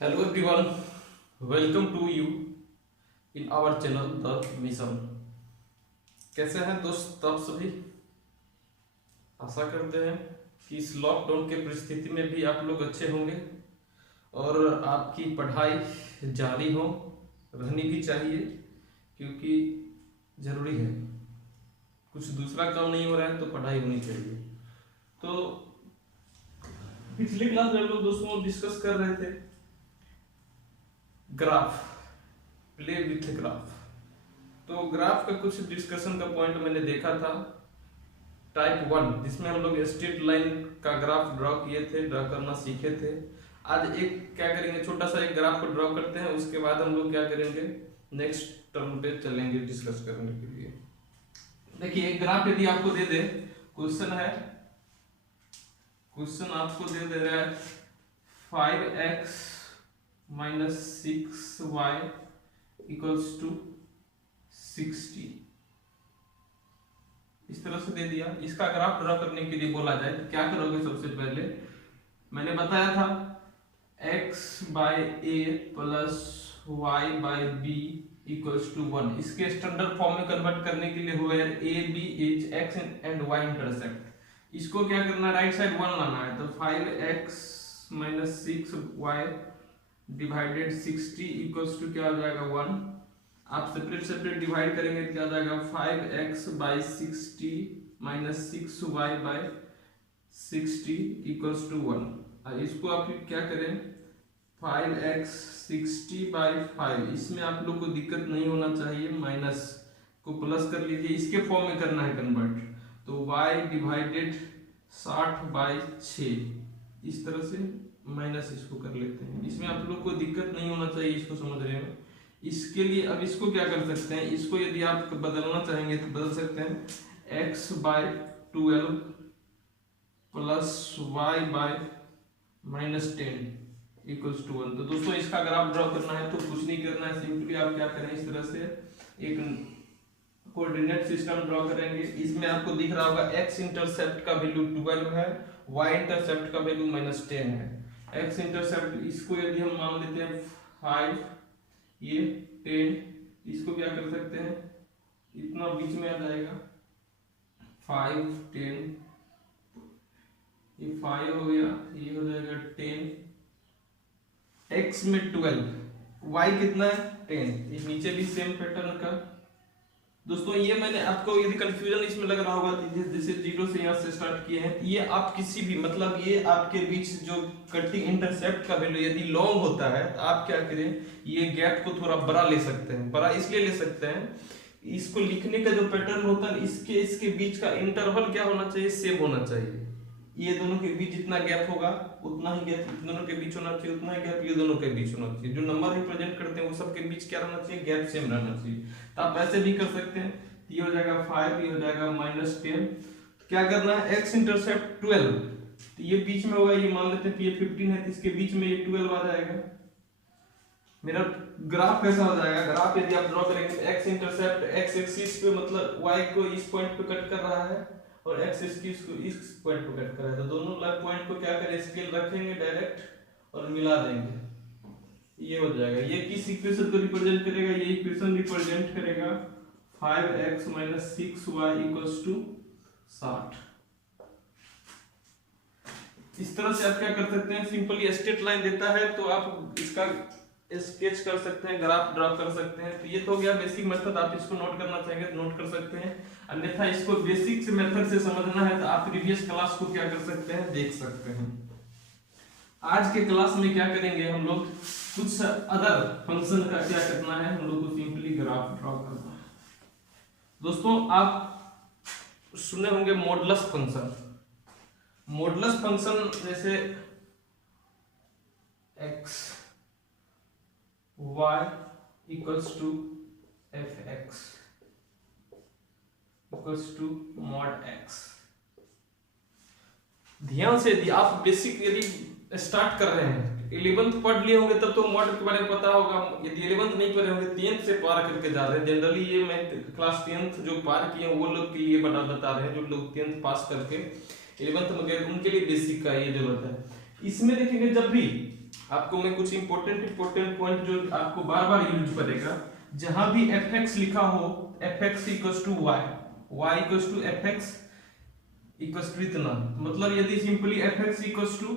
Hello everyone, welcome to you in our channel The Mission। कैसे हैं दोस्त आप सभी। आशा करते हैं कि इस लॉकडाउन के परिस्थिति में भी आप लोग अच्छे होंगे और आपकी पढ़ाई जारी हो, रहनी भी चाहिए क्योंकि ज़रूरी है। कुछ दूसरा काम नहीं हो रहा है तो पढ़ाई होनी चाहिए। तो पिछली क्लास में हम लोग दोस्तों डिस्कस कर रहे थे ग्राफ, प्ले विथ ग्राफ। तो ग्राफ का कुछ डिस्कशन का पॉइंट मैंने देखा था टाइप 1, जिसमें हम लोग स्ट्रेट लाइन का ग्राफ ड्रॉ किए थे, ड्रॉ करना सीखे थे। आज एक क्या करेंगे, छोटा सा एक ग्राफ को ड्रॉ करते हैं, उसके बाद हम लोग क्या करेंगे, नेक्स्ट टर्म पे चलेंगे डिस्कस करने के लिए। देखिए एक ग्राफ यदि आपको दे दे, क्वेश्चन है, क्वेश्चन आपको दे रहा है 5x minus 6y equals to 60, इस तरह से दे दिया। इसका ग्राफ ड्रॉ करने के लिए बोला जाए तो क्या करोगे। सबसे पहले मैंने बताया था x by a plus y by b equals to 1। इसके स्टैंडर्ड फॉर्म में कन्वर्ट करने के लिए हुए a b is x and y intersect. इसको क्या करना है, राइट साइड 1 लाना है। तो 5x minus 6y divided 60 equals to क्या हो जाएगा 1। आप सेपरेट सेपरेट डिवाइड करेंगे क्या हो जाएगा 5x by 60 minus 6y by 60 equals to 1। इसको आप क्या करें 5x 60 बाई 5, इसमें आप लोग को दिक्कत नहीं होना चाहिए, माइनस को प्लस कर लीजिए, इसके फॉर्म में करना है कन्वर्ट। तो y डिवाइडेड 60 बाई 6, इस तरह से माइनस इसको कर लेते हैं। इसमें आप लोग को दिक्कत नहीं होना चाहिए, इसको समझ रहे हो। इसके लिए अब इसको क्या कर सकते हैं, इसको यदि आप बदलना चाहेंगे तो बदल सकते हैं x by 12 plus y by minus 10 equals to 1। तो दोस्तों इसका अगर आप ड्रॉ करना है तो कुछ नहीं करना है, सिंपली आप क्या करें, इस तरह से एक कोऑर्डिनेट सिस्टम ड्रॉ करेंगे। इसमें आपको दिख रहा होगा x इंटरसेप्ट का वैल्यू 12 है, y इंटरसेप्ट का वैल्यू माइनस 10 है। x इंटरसेप्ट इसको यदि हम मान लेते हैं 5, ये 10, इसको क्या कर सकते हैं, इतना बीच में आ जाएगा 5 10, ये 5 हो गया, ये हो जाएगा 10, x में 12, y कितना है 10, ये नीचे भी सेम पैटर्न का। दोस्तों ये मैंने आपको यदि कंफ्यूजन इसमें लग रहा होगा, जैसे 0 से यहाँ से स्टार्ट किए हैं, ये आप किसी भी मतलब ये आपके बीच जो कटिंग इंटरसेप्ट का वैल्यू यदि लॉन्ग होता है तो आप क्या करें, ये गैप को थोड़ा बड़ा ले सकते हैं। बड़ा इसलिए ले सकते हैं, इसको लिखने का जो पैटर्न होता है इसके बीच का इंटरवल क्या होना चाहिए, सेम होना चाहिए। ये दोनों के बीच जितना गैप होगा उतना ही गैप दोनों के बीच होना चाहिए, उतना ही गैप ये दोनों के बीच होना चाहिए। जो नंबर रिप्रेजेंट करते हैं वो सब के बीच क्या रहना चाहिए, गैप सेम रहना चाहिए। तो आप ऐसे भी कर सकते हैं, ये हो जाएगा 5, ये हो जाएगा माइनस 10। तो क्या करना है, x इंटरसेप्ट 12, तो ये बीच में होगा, ये मान लेते हैं ये 15 है, तो इसके बीच में ये 12 आ जाएगा। मेरा ग्राफ कैसा हो जाएगा, ग्राफ यदि आप ड्रॉ करेंगे तो x इंटरसेप्ट x एक्सिस पे मतलब y को इस पॉइंट पे कट कर रहा है और x एक्सिस को इस पॉइंट पे कट कर रहा है। तो दोनों पॉइंट को क्या करें, स्केल रखेंगे डायरेक्ट और मिला देंगे, ये हो जाएगा। ये किस इक्वेशन को रिप्रेजेंट करेगा, ये इक्वेशन रिप्रेजेंट करेगा 5x minus 6y equals to 60। इस तरह से आप क्या कर सकते हैं, सिंपली स्ट्रेट लाइन देता है तो आप इसका स्केच कर सकते हैं, ग्राफ ड्रॉ कर सकते हैं। तो ये तो हो गया बेसिक मेथड, आप इसको नोट करना चाहेंगे तो नोट कर सकते हैं, अन्यथा इसको बेसिक मेथड से समझना है तो आप प्रीवियस क्लास को क्या कर सकते हैं, देख सकते हैं। आज के क्लास में क्या करेंगे हम लोग, कुछ अदर फंक्शन का क्या करना है, हम लोग को सिंपली ग्राफ ड्रॉ करना है। दोस्तों आप सुने होंगे मॉडुलस फंक्शन। मॉडुलस फंक्शन जैसे x y equals to fx equals to mod x। ध्यान से यदि आप बेसिक यदि स्टार्ट कर रहे हैं, 11th पढ़ लिए होंगे तब तो मॉड के बारे में पता होगा। यदि 11th नहीं पढ़े होंगे 10th से पार करके जा रहे हैं। जनरली ये मैं क्लास 10th जो पार किए वो लोग के लिए बता रहे हैं, जो लोग 10th पास करके 11th में गए उनके लिए बेसिक का ये जरूरत है। इसमें देखेंगे जब भी आपको मैं कुछ इंपॉर्टेंट पॉइंट जो आपको बार बार यूज करेगा, जहां भी एफ एक्स लिखा हो, f x equal to y, y equal to f x equal to इतना, मतलब यदि simply f x equal to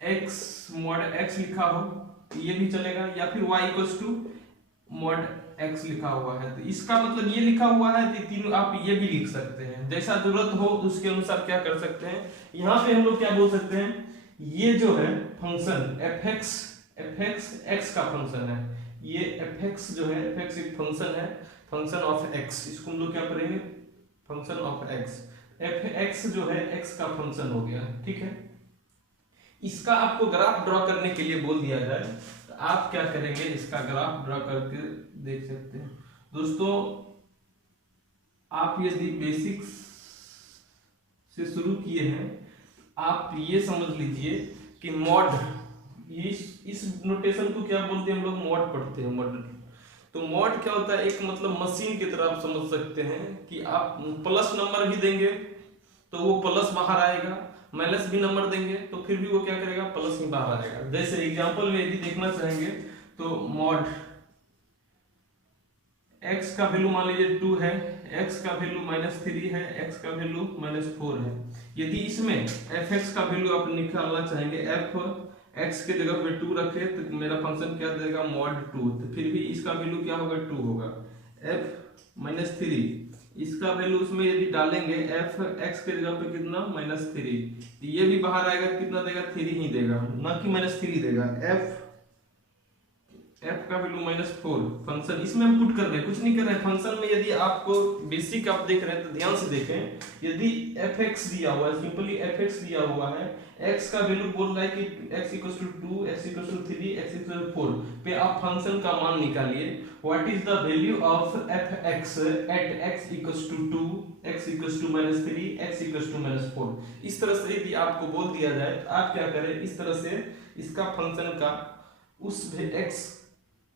x mod x लिखा हो तो ये भी चलेगा, या फिर y equal to mod x लिखा हुआ है तो इसका मतलब ये लिखा हुआ है तो तीनों आप ये भी लिख सकते हैं, जैसा जरूरत हो उसके अनुसार क्या कर सकते हैं। यहाँ पे हम लोग क्या बोल सकते हैं, ये जो है फंक्शन एफ एक्स एक्स का फंक्शन है, ये एफ एक्स जो है एफ एक्स एक फंक्शन है, फंक्शन ऑफ एक्स, इसको हम लोग क्या करेंगे, function of x, F x जो है एक्स का फंक्शन हो गया, ठीक है। इसका आपको ग्राफ ड्रॉ करने के लिए बोल दिया जाए तो आप क्या करेंगे, इसका ग्राफ ड्रॉ करके देख सकते हैं। दोस्तों आप यदि बेसिक्स से शुरू किए हैं, आप ये समझ लीजिए कि मॉड, इस नोटेशन को क्या बोलते हैं हम लोग, मॉड पढ़ते हैं, मॉड। तो मॉड क्या होता है, एक मतलब मशीन की तरह आप समझ सकते हैं कि आप प्लस नंबर भी देंगे तो वो प्लस बाहर आएगा, माइनस भी नंबर देंगे तो फिर भी वो क्या करेगा, प्लस ही बाहर आएगा। जैसे एग्जांपल में यदि देखना चाहेंगे तो मॉड x का वैल्यू मान लीजिए 2 है, x का वैल्यू -3 है, x का वैल्यू -4 है। यदि इसमें fx का वैल्यू आप निकालना चाहेंगे, f x के जगह पे 2 रखे तो मेरा फंक्शन क्या देगा, mod 2, तो फिर भी इसका वैल्यू क्या होगा, 2 होगा। f -3 इसका वैल्यू उसमें यदि डालेंगे, f x के जगह पे कितना, -3, तो ये भी बाहर आएगा, कितना देगा, 3 ही देगा, ना कि -3 देगा। f का वैल्यू -4, फंक्शन इसमें हम पुट कर रहे हैं, कुछ नहीं कर रहे हैं। फंक्शन में यदि आपको बेसिक आप देख रहे हैं तो ध्यान से देखें, यदि fx दिया हुआ है, सिंपली fx दिया हुआ है, x का वैल्यू बोल रहा है कि x = 2, x = 3, x = 4 पे आप फंक्शन का मान निकालिए। What is the value of fx at x = 2, x = -3, x = -4। इस तरह से यदि आपको बोल दिया जाए तो आप क्या करें, इस तरह से इसका फंक्शन का उस x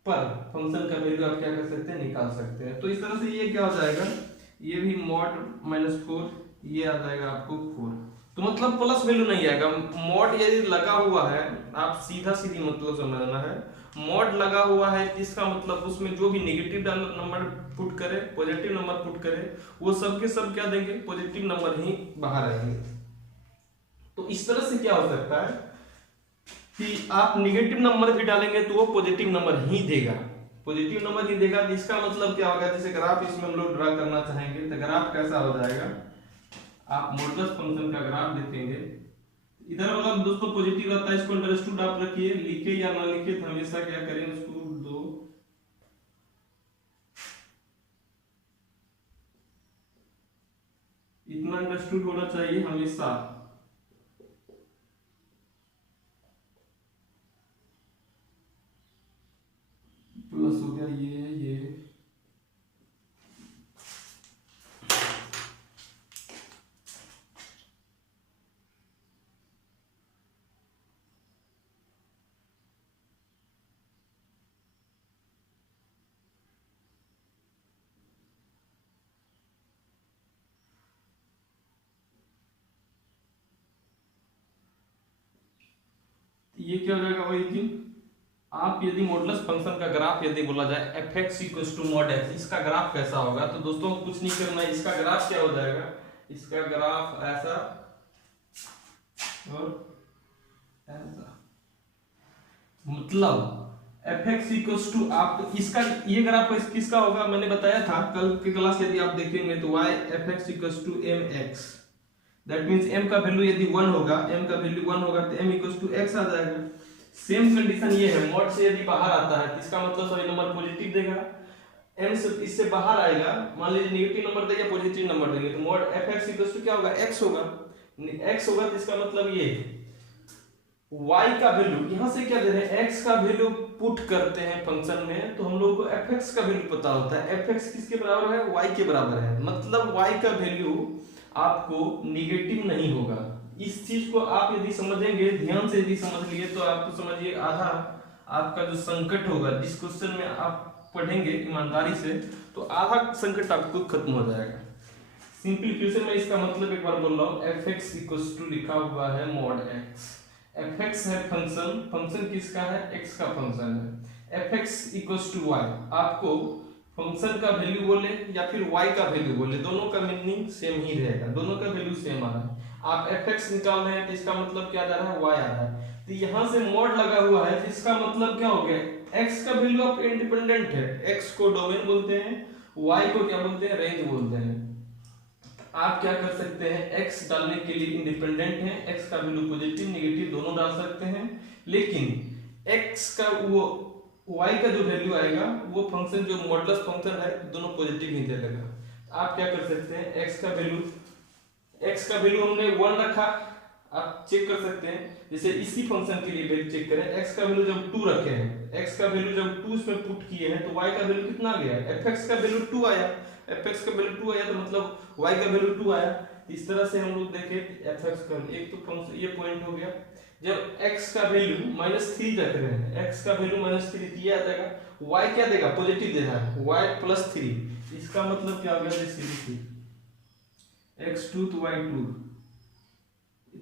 पर फंक्शन का वैल्यू आप क्या कर सकते हैं, निकाल सकते हैं। तो इस तरह से ये क्या हो जाएगा, ये भी mod -4, ये आ जाएगा आपको 4, तो मतलब प्लस वैल्यू नहीं आएगा। मॉड यदि लगा हुआ है, आप सीधी मतलब समझना है, मॉड लगा हुआ है इसका मतलब उसमें जो भी नेगेटिव नंबर पुट करे, पॉजिटिव नंबर पुट करे, वो सब के सब क्या देंगे, पॉजिटिव नंबर ही बाहर आएंगे। तो इस तरह से क्या हो सकता है कि आप नेगेटिव नंबर भी डालेंगे तो वो पॉजिटिव नंबर ही देगा, पॉजिटिव नंबर ही देगा। तो इसका मतलब क्या होगा, जैसे ग्राफ इसमें हम लोग ड्रा करना चाहेंगे तो ग्राफ कैसा हो जाएगा, आप मॉडुलस फंक्शन का ग्राफ देखेंगे, इधर वाला दोस्तों पॉजिटिव रहता है, इसको अंडरस्टूड आप रखिए, लिखे या ना लिखे तो हमेशा क्या करें, उसको दो इतना अंडरस्टूड होना चाहिए हमेशा। प्लस हो गया ये क्या हो जाएगा, वही थी। आप यदि मॉडुलस फंक्शन का ग्राफ यदि बोला जाए fx = mod x, इसका ग्राफ कैसा होगा, तो दोस्तों कुछ नहीं करना है, इसका ग्राफ क्या हो जाएगा, इसका ग्राफ ऐसा और ऐसा, मतलब fx = आप इसका ये ग्राफ किसका होगा, मैंने बताया था कल के क्लास, यदि आप देखेंगे तो y fx = mx, that means m का वैल्यू यदि 1 होगा, m का वैल्यू 1 होगा तो m = x आ जाएगा। सेम कंडीशन ये है, मॉड से यदि बाहर आता है तो इसका मतलब सभी नंबर पॉजिटिव देगा, m से इससे बाहर आएगा, मान लीजिए नेगेटिव नंबर देगा, पॉजिटिव नंबर देंगे तो मॉड fx = क्या होगा, x होगा, x होगा तो इसका मतलब ये y का वैल्यू, यहां से क्या दे रहे हैं, x का वैल्यू पुट करते हैं फंक्शन में तो हम लोग को fx का वैल्यू पता होता है, fx किसके बराबर है, y के बराबर है, मतलब y का वैल्यू आपको नेगेटिव नहीं होगा। इस चीज को आप यदि समझेंगे, ध्यान से यदि समझ लिए तो आपको समझिए आधा आपका जो संकट होगा, जिस क्वेश्चन में आप पढ़ेंगे ईमानदारी से तो आधा संकट आपको खत्म हो जाएगा। सिंपलीफिकेशन में इसका मतलब एक बार बोल रहा हूँ, fx = लिखा हुआ है mod x, एफ एक्स है फंक्शन, फंक्शन किसका है, एक्स का फंक्शन है। F x equals to y, आपको फंक्शन का वैल्यू बोले या फिर y का वैल्यू बोले, दोनों का मीनिंग सेम ही रहेगा, दोनों का वैल्यू सेम आ रहा है। आप fx निकाल रहे हैं तो इसका मतलब क्या जा रहा है, y आ रहा है, तो यहाँ से मॉड लगा हुआ है तो इसका मतलब क्या हो गया, x का वैल्यू अब इंडिपेंडेंट है, x को डोमेन बोलते हैं, y को क्या बोलते हैं, रेंज बोलते हैं। आप क्या कर सकते हैं, x डालने के लिए इंडिपेंडेंट है, x का वैल्यू पॉजिटिव नेगेटिव दोनों डाल सकते हैं, लेकिन x का वो y का जो वैल्यू आएगा वो फंक्शन जो मॉडुलस फंक्शन है दोनों पॉजिटिव ही दे देगा। आप क्या कर सकते हैं, x का वैल्यू हमने 1 रखा, आप चेक कर सकते हैं, जैसे इसी फंक्शन के लिए वैल्यू चेक करें, x का वैल्यू जब 2 रखे हैं, x का वैल्यू जब 2 इसमें पुट किए हैं तो y का वैल्यू कितना आ गया, fx का वैल्यू 2 आया, fx का वैल्यू 2 आया तो मतलब y का वैल्यू 2 आया। इस तरह से हम लोग देखें fx का एक तो फंक्शन ये पॉइंट हो गया। जब x का वैल्यू -3 रख रहे हैं, x का वैल्यू -3 दिया जाएगा, y क्या देगा, पॉजिटिव दे रहा है, y +3, इसका मतलब क्या हो गया, जैसे x2 तो y2,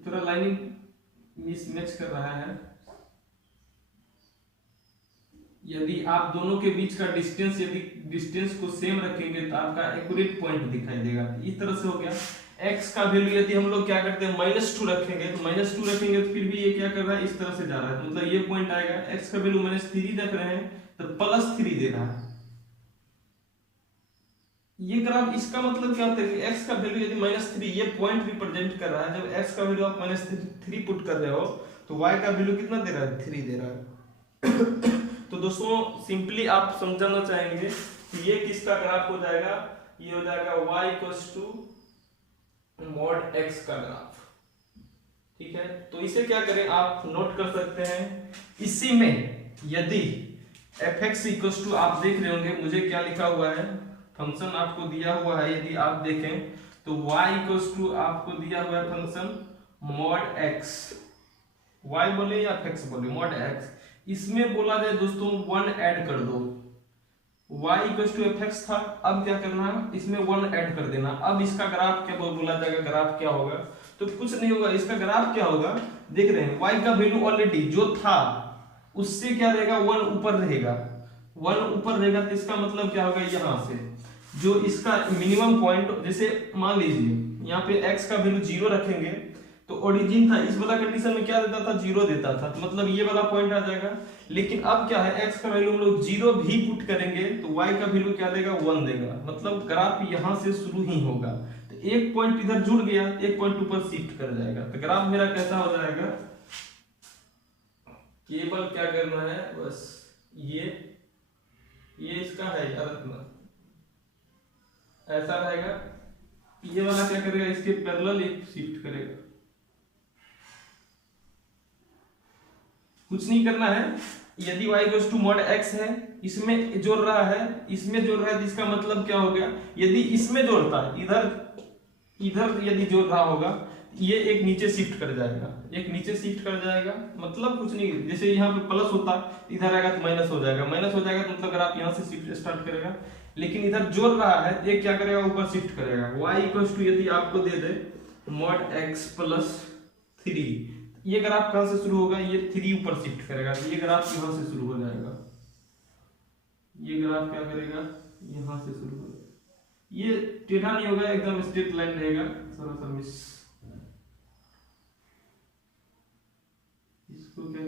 थोड़ा लाइनिंग मिसमैच कर रहा है। यदि आप दोनों के बीच का डिस्टेंस, यदि डिस्टेंस को सेम रखेंगे तो आपका एक्यूरेट पॉइंट दिखाई देगा। इस तरह से हो गया। x का वैल्यू यदि हम लोग क्या करते हैं, -2 रखेंगे तो -2 रखेंगे तो फिर भी ये क्या कर रहा है, इस तरह से जा रहा है, मतलब ये पॉइंट आएगा। x का वैल्यू -3 रख रहे हैं तो +3 दे रहा है। ये ग्राफ, इसका मतलब क्या होता है कि x का वैल्यू यदि -3 ये पॉइंट रिप्रेजेंट कर रहा है, जब x का वैल्यू आप -3 पुट कर रहे हो तो y का वैल्यू कितना दे रहा है, 3 दे रहा है। तो दोस्तों सिंपली आप समझना चाहेंगे कि ये किसका ग्राफ हो जाएगा, ये हो जाएगा y = mod x का ग्राफ। ठीक है, तो इसे क्या करें, आप नोट कर सकते हैं। इसी में यदि fx = आप देख रहे होंगे मुझे क्या लिखा हुआ है, फंक्शन आपको दिया हुआ है, यदि आप देखें तो y = आपको दिया हुआ है फंक्शन mod x, y बोले या fx बोले, mod x, इसमें बोला जाए दोस्तों 1 ऐड कर दो, y = fx था, अब क्या करना है, इसमें 1 ऐड कर देना। अब इसका ग्राफ क्या बोला जाएगा, ग्राफ क्या होगा, तो कुछ नहीं होगा, इसका ग्राफ क्या होगा, देख रहे हैं y का वैल्यू ऑलरेडी जो था उससे क्या रहेगा, 1 ऊपर रहेगा, 1 ऊपर रहेगा, तो इसका मतलब क्या होगा, यहां से जो इसका मिनिमम पॉइंट, जैसे मान लीजिए यहाँ पे x का वैल्यू 0 रखेंगे तो ओरिजिन था, इस वाला कंडीशन में क्या देता था, 0 देता था, तो मतलब ये वाला पॉइंट आ जाएगा। लेकिन अब क्या है, x का वैल्यू हम लोग 0 भी पुट करेंगे तो y का वैल्यू क्या देगा, 1 देगा, मतलब ग्राफ यहां से शुरू ही होगा। तो एक पॉइंट इधर जुड़ गया, एक पॉइंट ऊपर शिफ्ट कर जाएगा, तो ग्राफ मेरा कैसा हो जाएगा, केवल क्या करना है, बस ये इसका है यार, ऐसा रहेगा, ये वाला क्या करेगा, इसके पैरेलल एक शिफ्ट करेगा, कुछ नहीं करना है। यदि y = mod x है, इसमें जोड़ रहा है, इसमें जोड़ रहा है, इसका मतलब क्या हो गया, यदि इसमें जोड़ता है, इधर यदि जोड़ रहा होगा, ये एक नीचे शिफ्ट कर जाएगा, एक नीचे शिफ्ट कर जाएगा, मतलब कुछ नहीं, जैसे यहाँ पे प्लस होता इधर आएगा तो माइनस हो जाएगा, माइनस हो जाएगा तो मतलब अगर आप यहाँ से शिफ्ट स्टार्ट करेगा, लेकिन इधर जोड़ रहा है, ये क्या करेगा, ऊपर शिफ्ट करेगा। y = यदि आपको दे दे mod x + 3, ये ग्राफ कहां से शुरू होगा, ये 3 ऊपर शिफ्ट करेगा, तो ये ग्राफ यहां से शुरू हो जाएगा, ये ग्राफ क्या करेगा, यहां से शुरू होगा, ये टेढ़ा नहीं होगा, एकदम स्ट्रेट लाइन रहेगा, थोड़ा सा मिस, इसको क्या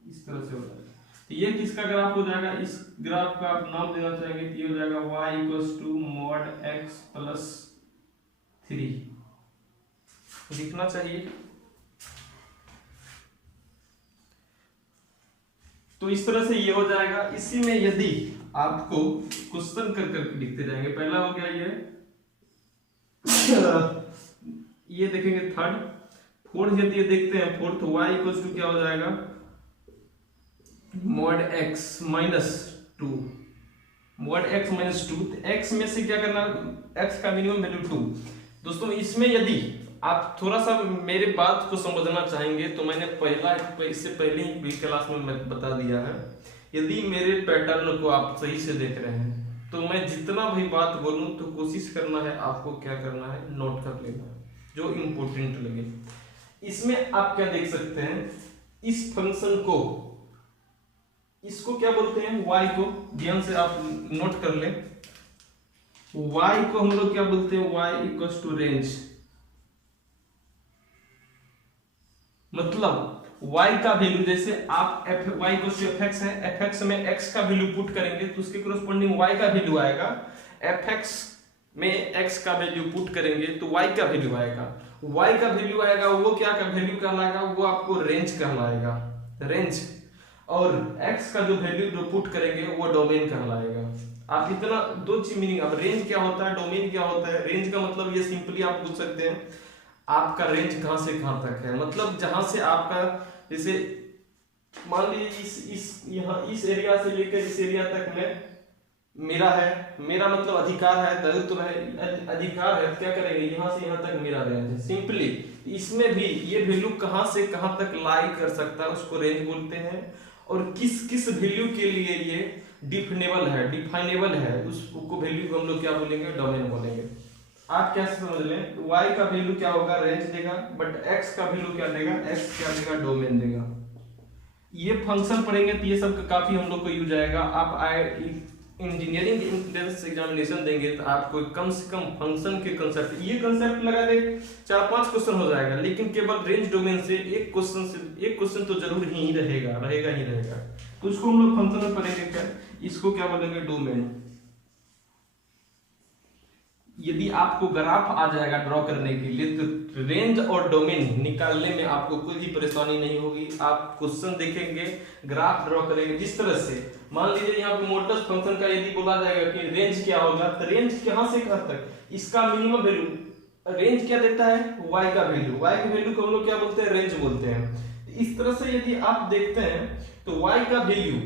इस तरह से हो जाएगा। तो ये किसका ग्राफ हो जाएगा, इस ग्राफ का आप नाम देना चाहेंगे तो ये हो जाएगा y = mod x + 3, लिखना चाहिए। तो इस तरह से ये हो जाएगा। इसी में यदि आपको क्वेश्चन कर करके लिखते जाएंगे, पहला हो गया ये देखेंगे थर्ड, फोर्थ यदि ये देखते हैं, फोर्थ y = क्या हो जाएगा, mod x - 2, mod x - 2, x में से क्या करना, x का मिनिमम वैल्यू 2। दोस्तों इसमें यदि आप थोड़ा सा मेरे बात को समझना चाहेंगे तो मैंने इससे पहले ही क्लास में मैं बता दिया है, यदि मेरे पैटर्न को आप सही से देख रहे हैं तो मैं जितना भी बात बोलूं तो कोशिश करना है आपको क्या करना है, नोट कर लेना है। जो इम्पोर्टेंट लगे। इसमें आप क्या देख सकते हैं, इस फंक्शन को, इसको क्या बोलते हैं, y को, ध्यान से आप नोट कर लें, y को हम लोग क्या बोलते हैं, y इक्वल्स टू रेंज। मतलब y का वैल्यू, जैसे आप y को fx है, fx में x का वैल्यू पुट करेंगे तो उसके कोरस्पॉन्डिंग y का वैल्यू आएगा, fx में x का वैल्यू पुट करेंगे तो y का वैल्यू आएगा, y का वैल्यू आएगा, वो क्या का वैल्यू कहलाएगा, वो आपको रेंज कहलाएगा, रेंज। और x का जो वैल्यू जो पुट करेंगे वो डोमेन कहलाएगा। आप इतना दो चीज मीनिंग, अब रेंज क्या होता है, डोमेन क्या होता है। रेंज का मतलब ये सिंपली आप पूछ सकते हैं आपका रेंज कहां से कहां तक है, मतलब जहां से आपका, जैसे मान लीजिए इस एरिया से लेकर इस एरिया तक में मेरा है, मेरा मतलब अधिकार है, दायित्व है, अधिकार है, क्या करेंगे, यहां से यहां तक मेरा रेंज है। सिंपली इसमें भी ये वैल्यू कहां से कहां तक लाई कर सकता है उसको रेंज बोलते हैं, और किस किस वैल्यू के लिए ये डिफाइनेबल है उसको वैल्यू को हम लोग क्या बोलेंगे, डोमेन बोलेंगे। आप क्या समझ लें, y का वैल्यू क्या होगा, रेंज देगा, बट x का वैल्यू क्या देगा, x क्या देगा, डोमेन देगा। ये फंक्शन पढ़ेंगे तो ये सब काफी हम लोग को यूज आएगा। आप इंजीनियरिंग एंट्रेंस एग्जामिनेशन देंगे तो आपको कम से कम फंक्शन के कंसेप्ट, ये कंसेप्ट लगा दे 4-5 क्वेश्चन हो जाएगा, लेकिन केवल रेंज डोमेन से एक क्वेश्चन तो जरूर ही रहेगा। तो उसको हम लोग फंक्शन में पढ़ेंगे क्या, इसको क्या बोलेंगे, डोमेन। यदि आपको ग्राफ आ जाएगा ड्रॉ करने के लिए तो रेंज और डोमेन निकालने में आपको कोई भी परेशानी नहीं होगी। आप क्वेश्चन देखेंगे, ग्राफ ड्रॉ करेंगे, जिस तरह से मान लीजिए यहाँ पे मॉडुलस फंक्शन का यदि बोला जाएगा कि रेंज क्या होगा, तो रेंज कहां से कहां तक, इसका मिनिमम वैल्यू, रेंज क्या देता है, y का वैल्यू, y के वैल्यू को हम लोग क्या बोलते हैं, रेंज बोलते हैं। इस तरह से यदि आप देखते हैं तो y का वैल्यू,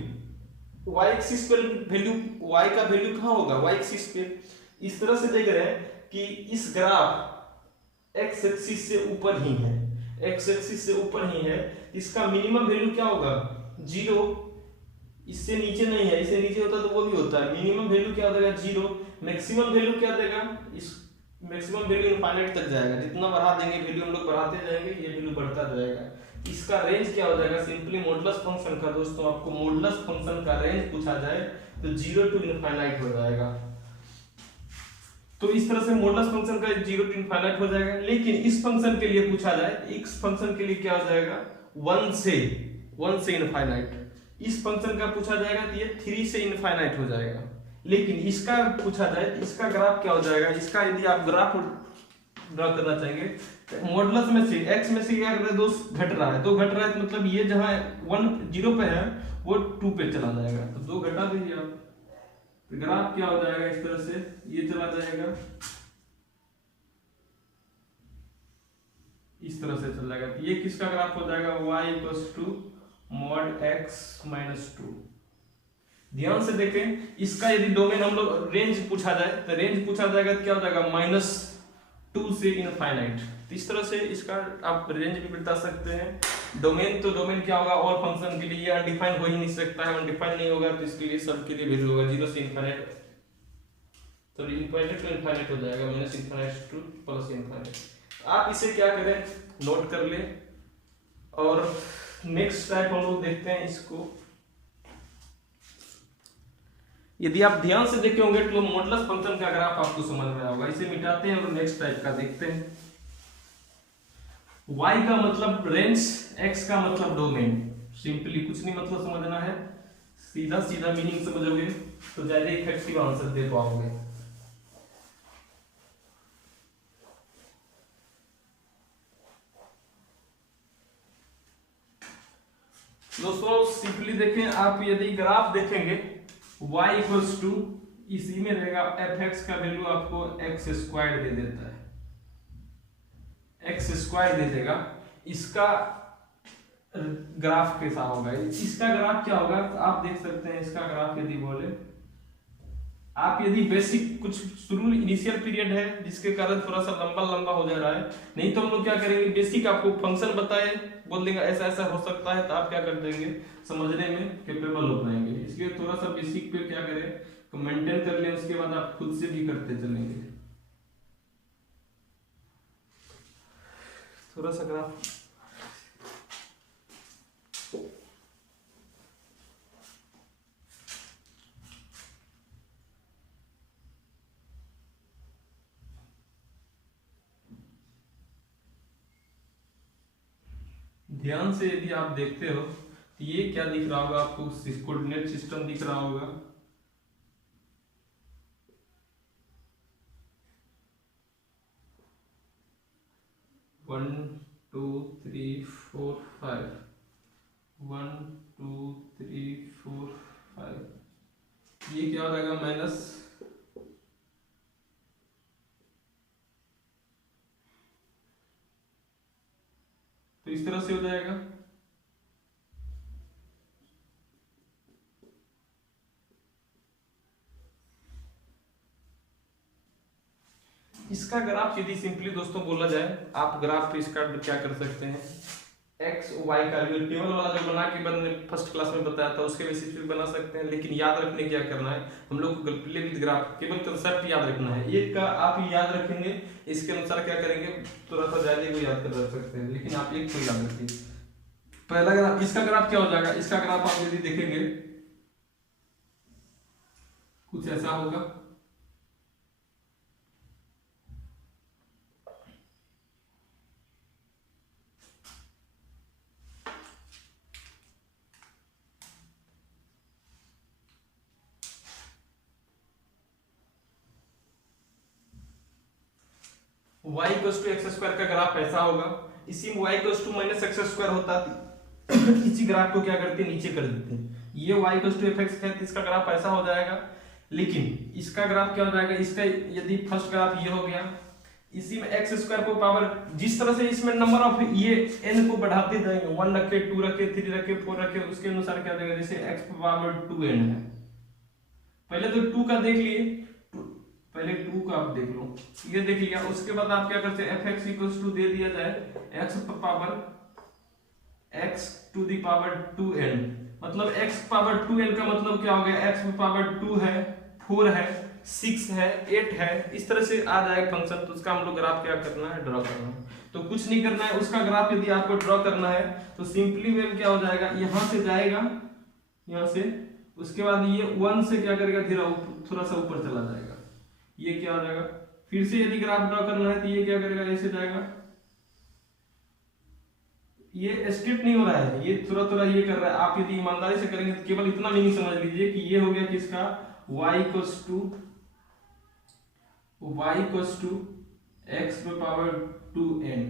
y एक्सिस पर वैल्यू, y का वैल्यू कहां होगा, y एक्सिस पे। इस तरह से देख रहे हैं कि इस ग्राफ x एक्सिस से ऊपर ही है, x एक्सिस से ऊपर ही है, इसका मिनिमम वैल्यू क्या होगा, 0, इससे नीचे नहीं है, इससे नीचे होता तो वो भी होता है। मिनिमम वैल्यू क्या देगा, 0, मैक्सिमम वैल्यू क्या देगा, इस मैक्सिमम वैल्यू इनफाइनाइट तक जाएगा, जितना बढ़ा देंगे वैल्यू हम लोग बढ़ाते जाएंगे, ये वैल्यू बढ़ता जाएगा। इसका रेंज क्या हो जाएगा, सिंपली मॉडुलस फंक्शन का, दोस्तों आपको मॉडुलस फंक्शन का रेंज पूछा जाए तो 0 टू इनफाइनाइट हो जाएगा। तो इस तरह से मॉडुलस फंक्शन का 0 टू इनफाइनाइट हो जाएगा। लेकिन इस फंक्शन के लिए पूछा जाए, इस फंक्शन के लिए क्या हो जाएगा, 1 से इनफाइनाइट। इस फंक्शन का पूछा जाएगा तो ये 3 से इनफाइनाइट हो जाएगा। लेकिन इसका पूछा जाए तो इसका ग्राफ क्या हो जाएगा, इसका यदि आप ग्राफ ड्रॉ करना चाहेंगे तो मॉडुलस में से x में से क्या कर रहा है, 2 घट रहा है, 2 घट रहा है, मतलब ये जहां 1 0 पे है वो 2 पे चला जाएगा, तो 2 घटा दीजिए आप, तो ग्राफ क्या हो जाएगा, इस तरह से ये चला जाएगा, इस तरह से चल जाएगा। ये किसका ग्राफ हो जाएगा, y equals to mod x minus 2। ध्यान से देखें, इसका यदि डोमेन हम लोग रेंज पूछा जाए तो रेंज पूछा जाएगा तो क्या हो जाएगा, -2 से इनफाइनाइट। तो इस तरह से इसका आप रेंज भी बता सकते हैं। डोमेन तो डोमेन क्या होगा, ऑल फंक्शन के लिए अनडिफाइंड हो ही नहीं सकता है, अनडिफाइंड नहीं होगा तो इसके लिए सबके लिए वैल्यू होगा 0 से इनफाइनाइट, तो इनफाइनाइट टू इनफाइनाइट हो जाएगा, -इनफाइनाइट टू प्लस इनफाइनाइट। आप इसे क्या करें, नोट कर ले। और नेक्स्ट टाइप हम लोग देखते हैं इसको, यदि आप ध्यान से देखे होंगे तो मॉडुलस फंक्शन का ग्राफ आपको समझ में आएगा। इसे मिटाते हैं और नेक्स्ट टाइप का देखते हैं। y का मतलब रेंज, x का मतलब डोमेन। सिंपली कुछ नहीं मतलब समझना है, सीधा सीधा मीनिंग समझोगे तो ज्यादा इफेक्टिव आंसर दे पाओगे। दोस्तों सिंपली देखें, आप यदि ग्राफ देखेंगे y इक्वल्स टू, इसी में रहेगा fx का वैल्यू आपको x स्क्वायर दे देता है, x स्क्वायर दे देगा। इसका ग्राफ कैसा होगा, इसका ग्राफ क्या होगा, तो आप देख सकते हैं इसका ग्राफ यदि बोले आप, यदि बेसिक कुछ शुरू इनिशियल पीरियड है जिसके कारण थोड़ा सा लंबा हो जा रहा है, नहीं तो हम लोग क्या करेंगे, बेसिक आपको फंक्शन बताए, बोल देंगे ऐसा ऐसा हो सकता है, तो आप क्या कर देंगे, समझने में कैपेबल हो पाएंगे। इसलिए थोड़ा सा बेसिक पे क्या करें, मेंटेन कर लें, उसके बाद आप खुद से भी करते चलेंगे। थोड़ा सा ग्राफ ध्यान से यदि आप देखते हो तो ये क्या दिख रहा होगा आपको, कोऑर्डिनेट सिस्टम दिख रहा होगा। One two three four five, 1 2 3 4 5, ये क्या हो जाएगा माइनस, तो इस तरह से हो जाएगा। इसका ग्राफ यदि सिंपली दोस्तों बोला जाए, आप ग्राफ पे इसका क्या कर सकते हैं, एक्स वाई का टेबल वाला जो बना के मैंने फर्स्ट क्लास में बताया था उसके बेसिस पे बना सकते हैं। लेकिन याद रखने क्या करना है, हम लोग को प्ले विद ग्राफ केवल कंसेप्ट याद रखना है। एक का आप याद रखेंगे, इसके अनुसार क्या करेंगे, थोड़ा सा ज्यादा को याद कर रख सकते हैं, लेकिन आप एक को याद रखिए। पहला ग्राफ, इसका ग्राफ क्या हो जाएगा, इसका ग्राफ आप यदि देखेंगे कुछ ऐसा होगा। y equals to x square का ग्राफ ऐसा होगा। इसी में y equals to minus x square होता इसी ग्राफ को क्या करते हैं, नीचे कर देते हैं। ये y इक्वल्स टू fx है तो इसका ग्राफ ऐसा हो जाएगा। लेकिन इसका ग्राफ क्या हो जाएगा, इसका यदि फर्स्ट ग्राफ ये हो गया, इसी में एक्स स्क्वायर को पावर, जिस तरह से इसमें नंबर ऑफ ये n को बढ़ाते जाएंगे, 1 रखे 2 रखे 3 रखे 4 रखे, उसके अनुसार क्या देगा, जैसे x पावर 2n है। पहले तो 2 का देख लिए, पहले 2 का आप देख लो, ये देख लिया। उसके बाद आप क्या करते हैं, fx इक्वल्स टू दे दिया जाए x power x to the power 2n, मतलब x पावर 2n का मतलब क्या हो गया, x पावर 2 है, 4 है, 6 है, 8 है, इस तरह से आ जाएगा फंक्शन। तो उसका हम लोग ग्राफ क्या करना है, ड्रॉ करना है। तो कुछ नहीं करना है, उसका ग्राफ यदि आपको ड्रॉ करना है तो सिंपली वे क्या हो जाएगा, यहां से जाएगा, यहां से, उसके बाद ये 1 से क्या करेगा, थोड़ा सा ऊपर चला जाएगा, ये क्या हो जाएगा। फिर से यदि ग्राफ ड्रॉ करना है तो ये क्या करेगा, ऐसे जाएगा, ये स्ट्रेट नहीं हो रहा है, ये थोड़ा थोड़ा ये कर रहा है। आप यदि ईमानदारी से करेंगे तो केवल इतना मीनिंग समझ लीजिए कि ये हो गया किसका, y equals to x power 2n,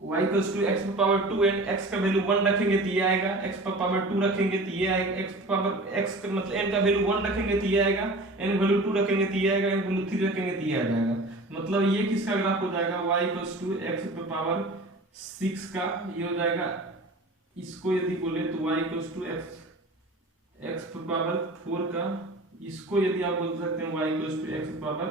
y equals to x power 2n, x का वैल्यू 1 रखेंगे तो ये आएगा, x पावर 2 रखेंगे तो ये आएगा, x पावर x का मतलब n का वैल्यू 1 रखेंगे तो ये आएगा, n वैल्यू 2 रखेंगे तो ये आएगा, n वैल्यू 3 रखेंगे तो ये आ जाएगा। मतलब ये किसका ग्राफ हो जाएगा, y equals to x power 6 का, ये हो जाएगा। इसको यदि बोले तो y equals to x power 4 का, इसको यदि आप बोल सकते हैं y equals to x power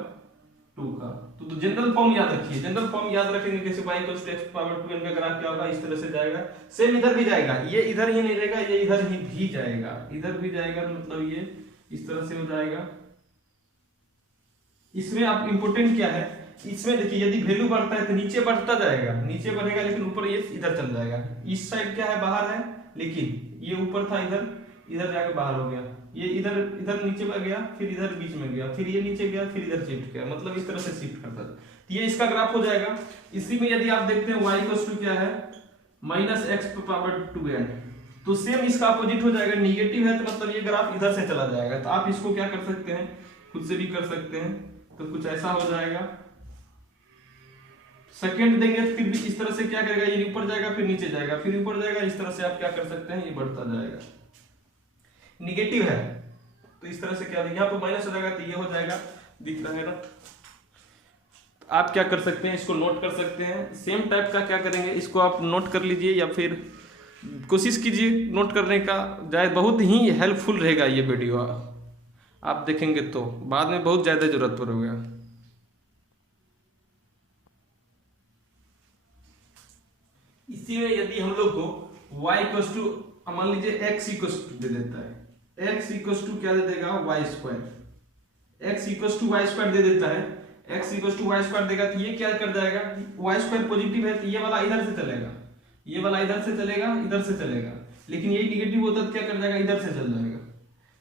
2 का। तो जनरल फॉर्म याद रखिए, जनरल फॉर्म याद रखेंगे कैसे, y equals to x power 2n का ग्राफ क्या होगा, इस तरह से जाएगा। सेम इधर भी जाएगा, ये इधर ही नहीं रहेगा, ये इधर ही भी जाएगा, इधर भी जाएगा, मतलब ये इस तरह से हो जाएगा। इसमें आप इंपोर्टेंट क्या है, इसमें देखिए यदि वैल्यू बढ़ता है तो नीचे बढ़ता जाएगा, नीचे बढ़ेगा, लेकिन ऊपर ये इधर चल जाएगा। इस साइड क्या है, बाहर है, लेकिन ये ऊपर था, इधर इधर जाके बाहर हो गया, ये इधर इधर नीचे में गया, फिर इधर बीच में गया, फिर ये नीचे गया, फिर इधर शिफ्ट किया, मतलब इस तरह से शिफ्ट करता है। तो ये इसका ग्राफ हो जाएगा। इसी में यदि आप देखते हैं y इक्वल्स टू क्या है, माइनस एक्स पावर 2n, तो सेम इसका अपोजिट हो जाएगा, निगेटिव है तो मतलब ये ग्राफ इधर से चला जाएगा। तो आप इसको क्या कर सकते हैं, खुद से भी कर सकते हैं। तो कुछ ऐसा हो जाएगा, सेकंड देंगे तो फिर भी इस तरह से क्या करेगा, ये ऊपर जाएगा, फिर नीचे जाएगा, फिर ऊपर जाएगा, इस तरह से आप क्या कर सकते हैं, ये बढ़ता जाएगा। निगेटिव है तो इस तरह से क्या, यहाँ पर माइनस हो जाएगा तो ये हो जाएगा, दिख रहा है ना। आप क्या कर सकते हैं, इसको नोट कर सकते हैं। सेम टाइप का क्या करेंगे, इसको आप नोट कर लीजिए या फिर कोशिश कीजिए नोट करने का, जाए बहुत ही हेल्पफुल रहेगा ये वीडियो। आप देखेंगे तो बाद में बहुत ज़्यादा जरूरत पड़ेगा। इसी में यदि हम लोग को y इक्वल्स टू, मान लीजिए x इक्वल्स टू दे देता है, x इक्वल्स टू क्या दे देगा, y square, x equals to y square दे देता है, x equal to y square देगा तो ये क्या कर जाएगा, वाई स्क्वायर पॉजिटिव है तो ये वाला इधर से चलेगा, ये वाला इधर से चलेगा, इधर से चलेगा, लेकिन ये नेगेटिव होता तो क्या कर जाएगा, इधर से चल जाएगा।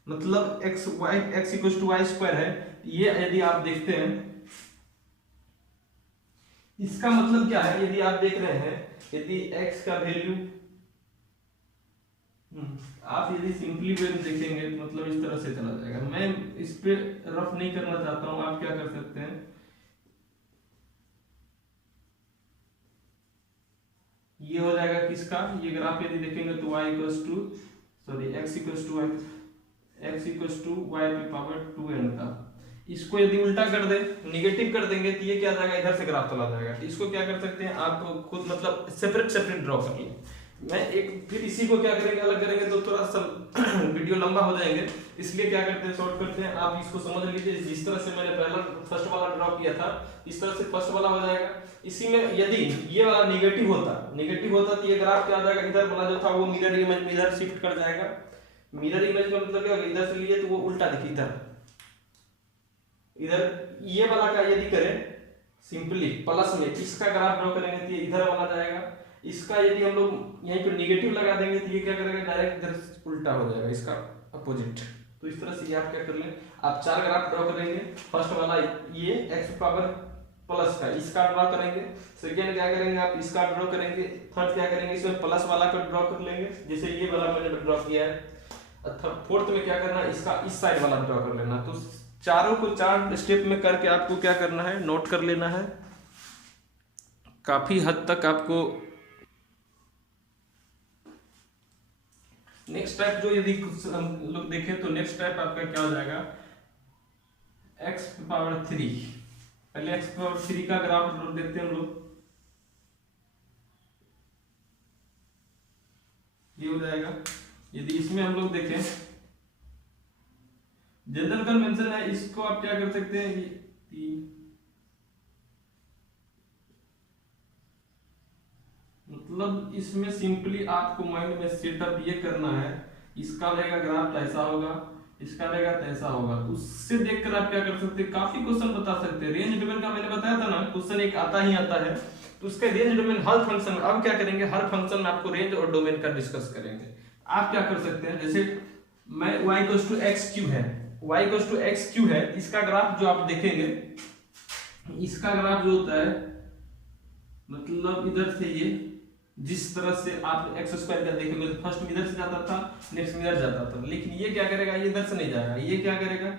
मतलब x equal to y square है, ये यदि आप देखते हैं इसका मतलब क्या है, यदि आप देख रहे हैं यदि x का वैल्यू आप यदि सिंपली वे में देखेंगे तो मतलब इस तरह से चला जाएगा। मैं इस पे रफ नहीं करना चाहता हूं, आप क्या कर सकते हैं, ये हो जाएगा किसका, ये ग्राफ यदि देखेंगे तो y equals to sorry x equals to y की पावर 2n का। इसको यदि उल्टा कर दे, निगेटिव कर देंगे तो ये क्या जाएगा, इधर से ग्राफ चला जाएगा। तो इसको क्या कर सकते हैं आप खुद मतलब सेपरेट ड्रॉ कर लें। मैं एक फिर इसी को क्या करेंगे, अलग करेंगे तो थोड़ा सा वीडियो लंबा हो जाएंगे, इसलिए क्या करते हैं शॉर्ट करते हैं। आप इसको समझ लीजिए, जिस तरह से मैंने पहला फर्स्ट वाला ड्रॉ किया था इस तरह से फर्स्ट वाला हो जाएगा। इसी में यदि ये वाला नेगेटिव होता तो ये ग्राफ क्या आ जाएगा, इधर वाला जो था वो मिरर इमेज में इधर शिफ्ट कर जाएगा। मिरर इमेज का मतलब क्या होगा, इधर से लिए तो वो उल्टा देखिए, इधर ये वाला का यदि करें सिंपली प्लस में इसका ग्राफ ड्रॉ करेंगे तो ये इधर वाला जाएगा। इसका यदि हम लोग यहीं पे नेगेटिव लगा देंगे तो ये क्या करेगा, डायरेक्ट इधर उल्टा हो जाएगा, इसका अपोजिट। तो इस तरह से आप क्या कर लें, आप 4 ग्राफ ड्रॉ करेंगे। फर्स्ट वाला ये x पावर प्लस का, इसका ड्रॉ करेंगे। सेकेंड क्या करेंगे, आप इसका ड्रॉ करेंगे। थर्ड क्या करेंगे, इसमें प्लस वाला को ड्रॉ कर लेंगे, जैसे ये वाला मैंने ड्रॉ किया है। फोर्थ में क्या करना है, इसका इस साइड वाला ड्रॉ कर लेना। तो चारों को 4 स्टेप में करके आपको क्या करना है, नोट कर लेना है। काफी हद तक आपको नेक्स्ट टाइप जो यदि हम लोग देखें तो नेक्स्ट टाइप आपका क्या हो जाएगा, x पावर 3। पहले x पावर 3 का ग्राफ देखते हैं हम लोग। ये हो जाएगा, यदि इसमें हम लोग देखें जनरल कन्वेंशन है, इसको आप क्या कर सकते हैं, 3 मतलब इसमें सिंपली आपको माइंड में सेटअप ये करना है, इसका रहेगा ग्राफ ऐसा होगा, इसका रहेगा तैसा होगा। उससे देखकर आप क्या कर सकते हैं, काफी क्वेश्चन बता सकते हैं। रेंज डोमेन का मैंने बताया था ना, क्वेश्चन एक आता है, तो उसका रेंज डोमेन हर फंक्शन। अब क्या करेंगे, हर फंक्शन में आपको रेंज और डोमेन का डिस्कस करेंगे। आप क्या कर सकते हैं, जैसे मैं y equals to x cube है, y equals to x cube है, इसका ग्राफ जो आप देखेंगे, इसका ग्राफ जो होता है मतलब इधर से ये जिस तरह से आप एक्स स्क्वायर का देखेंगे तो फर्स्ट इधर से जाता था, नेक्स्ट इधर जाता था, लेकिन ये क्या करेगा, ये इधर से नहीं जाएगा, ये क्या करेगा,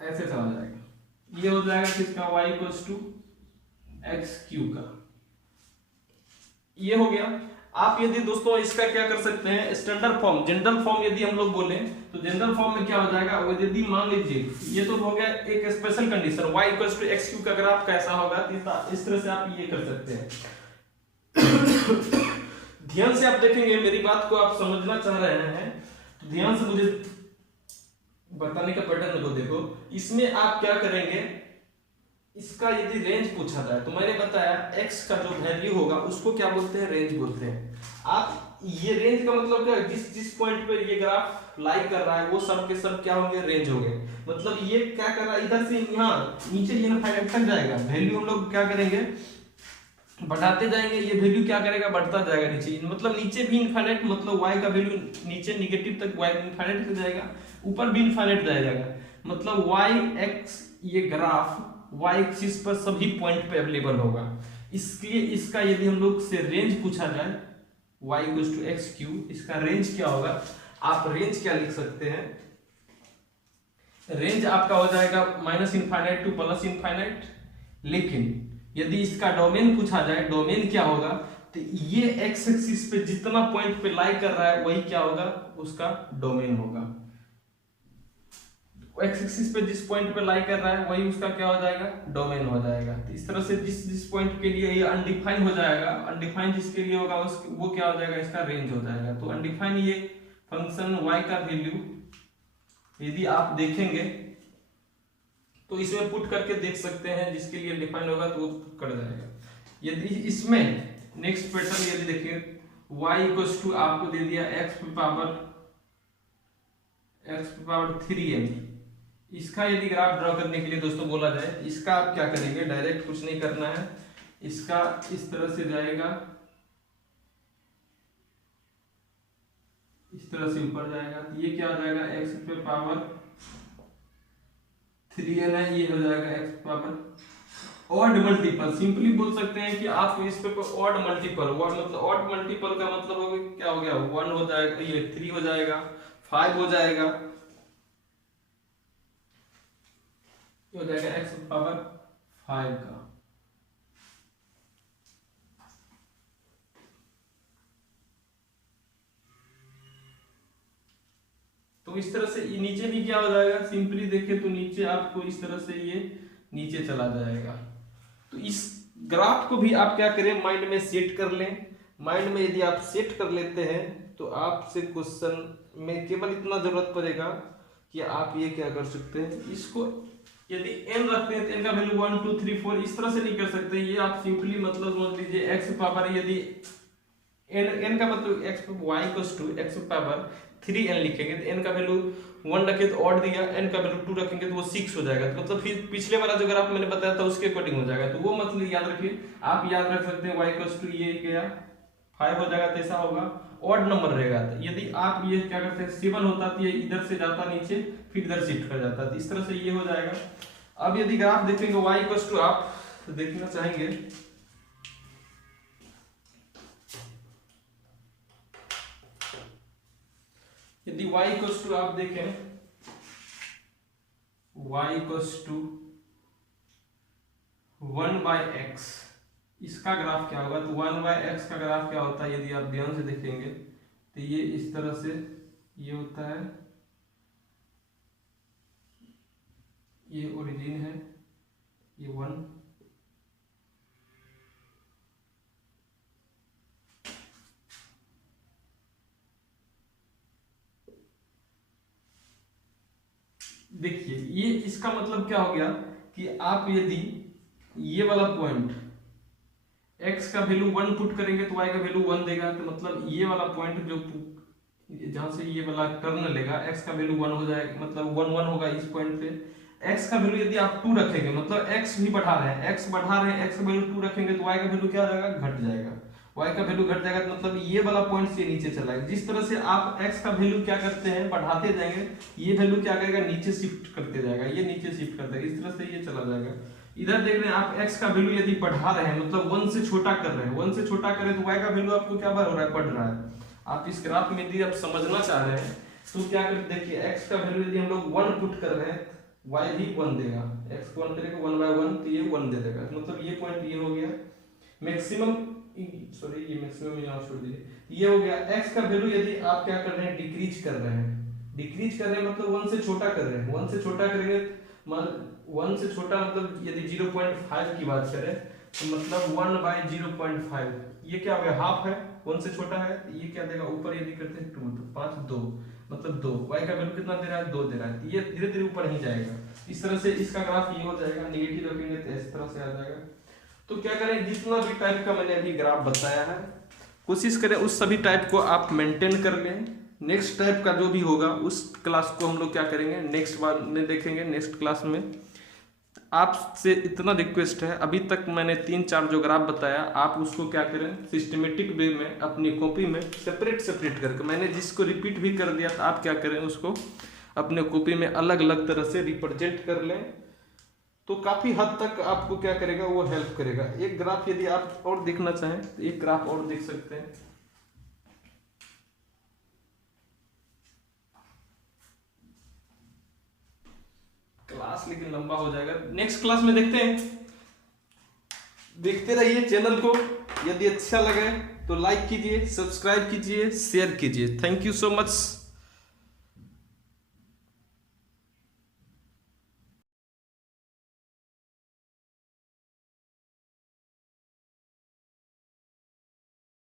ऐसे चला जाएगा। ये हो जाएगा किसका, y equals to x cube का। ये हो गया। आप यदि दोस्तों इसका क्या कर सकते हैं, स्टैंडर्ड फॉर्म, जनरल फॉर्म यदि हम लोग बोले तो जनरल फॉर्म में क्या हो जाएगा, यदि मान लीजिए ये तो हो गया एक special condition, y equals to x cube का ग्राफ कैसा होगा, इस तरह से आप ये कर सकते हैं। ध्यान से आप देखेंगे, मेरी बात को आप समझना चाह रहे हैं तो ध्यान से मुझे बताने का पैटर्न को देखो। इसमें आप क्या करेंगे, इसका यदि रेंज पूछा जाए तो मैंने बताया x का जो वैल्यू होगा उसको क्या बोलते हैं, रेंज बोलते हैं। आप ये रेंज का मतलब क्या है, जिस पॉइंट पे ये ग्राफ लाई कर रहा है वो सब के सब क्या होंगे, रेंज हो गए। मतलब ये क्या कर रहा है, इधर से यहाँ नीचे ये इनफाइनाइट तक जाएगा, वैल्यू हम लोग क्या करेंगे, बढ़ाते जाएंगे, ये वैल्यू क्या करेगा, बढ़ता जाएगा नीचे। मतलब नीचे भी इनफाइनाइट, मतलब y का वैल्यू नीचे निगेटिव तक y इनफाइनाइट तक जाएगा, ऊपर भी इनफाइनाइट जाएगा। मतलब y x ये ग्राफ y एक्सिस पर सभी पॉइंट पे अवेलेबल होगा। इसलिए इसका यदि हम लोग से रेंज पूछा जाए y equals to x cube, इसका रेंज क्या होगा, आप रेंज क्या लिख सकते हैं, रेंज आपका हो जाएगा minus infinite two plus infinite. लेकिन यदि इसका डोमेन पूछा जाए, डोमेन क्या होगा, तो ये एक्स एक्सिस पे जितना पॉइंट पे लाई कर रहा है वही क्या होगा, उसका डोमेन होगा। एक्स एक्सिस पे जिस पॉइंट पे लाई कर रहा है वही उसका क्या हो जाएगा, डोमेन हो जाएगा। तो इस तरह से जिस पॉइंट के लिए ये अनडिफाइन हो जाएगा, अनडिफाइन जिसके लिए होगा वो क्या हो जाएगा, इसका रेंज हो जाएगा। तो अनडिफाइन ये फंक्शन y का वैल्यू यदि आप देखेंगे तो इसमें पुट करके देख सकते हैं, जिसके लिए डिफाइन होगा तो वो कर जाएगा। यदि इसमें नेक्स्ट पैटर्न यदि देखिए, y इक्वल्स टू आपको दे दिया x पावर 3m, इसका यदि ग्राफ ड्रॉ करने के लिए दोस्तों बोला जाए, इसका आप क्या करेंगे, डायरेक्ट कुछ नहीं करना है, इसका इस तरह से जाएगा, इस तरह से ऊपर जाएगा, तो ये क्या हो जाएगा, x पे पावर 3n है, ये हो जाएगा x power odd multiple. Simply बोल सकते हैं कि आप इस पे ऑड मल्टीपल, ऑड मतलब ऑड मल्टीपल का मतलब हो गया, क्या हो गया, 1 हो जाएगा, ये 3 हो जाएगा, 5 हो जाएगा, ये हो जाएगा x पावर 5 का। तो इस तरह से नीचे भी क्या हो जाएगा, सिंपली देखें तो नीचे आपको इस तरह से ये नीचे चला जाएगा। तो इस ग्राफ को भी आप क्या करें, माइंड में सेट कर लें। माइंड में यदि आप सेट कर लेते हैं तो आपसे क्वेश्चन में केवल इतना जरूरत पड़ेगा कि आप ये क्या कर सकते हैं, इसको यदि n रखते हैं तो n का वैल्यू 1 2 3 4 इस तरह से नहीं कर सकते, ये आप सिंपली मतलब समझ लीजिए x पावर, यदि n का मतलब y x पावर 3n लिखेंगे तो n का वैल्यू 1 रखे तो ऑड दिया, n का वैल्यू 2 रखेंगे तो वो 6 हो जाएगा, तो मतलब फिर पिछले वाला जो ग्राफ मैंने बताया था उसके अकॉर्डिंग हो जाएगा। तो वो मतलब याद रखिए, आप याद रख सकते हैं y ये गया 5 हो जाएगा, तो ऐसा होगा ऑड नंबर रहेगा। तो यदि आप ये क्या करते हैं, 7 होता तो ये इधर से जाता नीचे, फिर इधर शिफ्ट कर जाता, तो इस तरह से ये हो जाएगा। अब यदि ग्राफ देखेंगे y आप देखना चाहेंगे, यदि y आप देखें, y 1/x, इसका ग्राफ क्या होगा, तो 1/x का ग्राफ क्या होता है, यदि आप ध्यान से देखेंगे तो ये इस तरह से ये होता है, ये ओरिजिन है, ये 1, देखिए ये इसका मतलब क्या हो गया कि आप यदि ये वाला पॉइंट x का वैल्यू 1 पुट करेंगे तो y का वैल्यू 1 देगा, तो मतलब ये वाला पॉइंट जो जहां से ये वाला टर्न लेगा x का वैल्यू 1 हो जाएगा, मतलब 1 1 होगा इस पॉइंट पे। x का वैल्यू यदि आप 2 रखेंगे, मतलब x भी बढ़ा रहे हैं, x बढ़ा रहे हैं, x का वैल्यू 2 रखेंगे तो y का वैल्यू क्या हो जाएगा, घट जाएगा, y का वैल्यू घट जाएगा, तो मतलब ये वाला पॉइंट से नीचे चला है। जिस तरह से आप x का वैल्यू क्या करते हैं, बढ़ाते जाएंगे, ये वैल्यू क्या करेगा, नीचे शिफ्ट करते जाएगा, ये नीचे शिफ्ट करता है, इस तरह से ये चला जाएगा। इधर देख रहे हैं आप x का वैल्यू यदि बढ़ा रहे हैं, मतलब 1 से छोटा कर रहे हैं, 1 से छोटा करें तो y का वैल्यू आपको क्या हो रहा है, बढ़ रहा है। आप इस ग्राफ में यदि आप समझना चाह रहे हैं तो क्या करते, देखिए x का वैल्यू यदि हम लोग 1 पुट कर रहे हैं, y भी 1 देगा, x को 1 करेगा 1/1 तो ये 1 दे देगा, मतलब ये पॉइंट ये हो गया मैक्सिमम, सॉरी ये मैक्सिमम यहाँ छोड़ दीजिए, ये हो गया। x का वैल्यू यदि आप क्या कर रहे हैं, डिक्रीज कर रहे हैं, डिक्रीज कर रहे हैं मतलब 1 से छोटा कर रहे हैं, 1 से छोटा करेंगे, मान 1 से छोटा मतलब यदि 0.5 की बात करें तो मतलब 1/0.5, ये क्या हो गया, हाफ है, 1 से छोटा है, ये क्या देगा, ऊपर यदि करते हैं 2 तो 5 2 मतलब 2, y का वैल्यू कितना दे रहा है, 2 दे रहा है, तो ये धीरे धीरे ऊपर ही जाएगा। इस तरह से इसका ग्राफ ये हो जाएगा, नेगेटिव रखेंगे तो इस तरह से आ जाएगा। तो क्या करें, जितना भी टाइप का मैंने अभी ग्राफ बताया है कोशिश करें उस सभी टाइप को आप मेंटेन कर लें। नेक्स्ट टाइप का जो भी होगा उस क्लास को हम लोग क्या करेंगे, नेक्स्ट बार में देखेंगे, नेक्स्ट क्लास में। आपसे इतना रिक्वेस्ट है, अभी तक मैंने 3-4 जो ग्राफ बताया आप उसको क्या करें, सिस्टमेटिक वे में अपनी कॉपी में सेपरेट करके, मैंने जिसको रिपीट भी कर दिया था आप क्या करें, उसको अपने कॉपी में अलग अलग तरह से रिप्रेजेंट कर लें, तो काफी हद तक आपको क्या करेगा, वो हेल्प करेगा। एक ग्राफ यदि आप और देखना चाहें तो एक ग्राफ और देख सकते हैं। क्लास लेकिन लंबा हो जाएगा, नेक्स्ट क्लास में देखते हैं। देखते रहिए चैनल को, यदि अच्छा लगे तो लाइक कीजिए, सब्सक्राइब कीजिए, शेयर कीजिए। Thank you so much.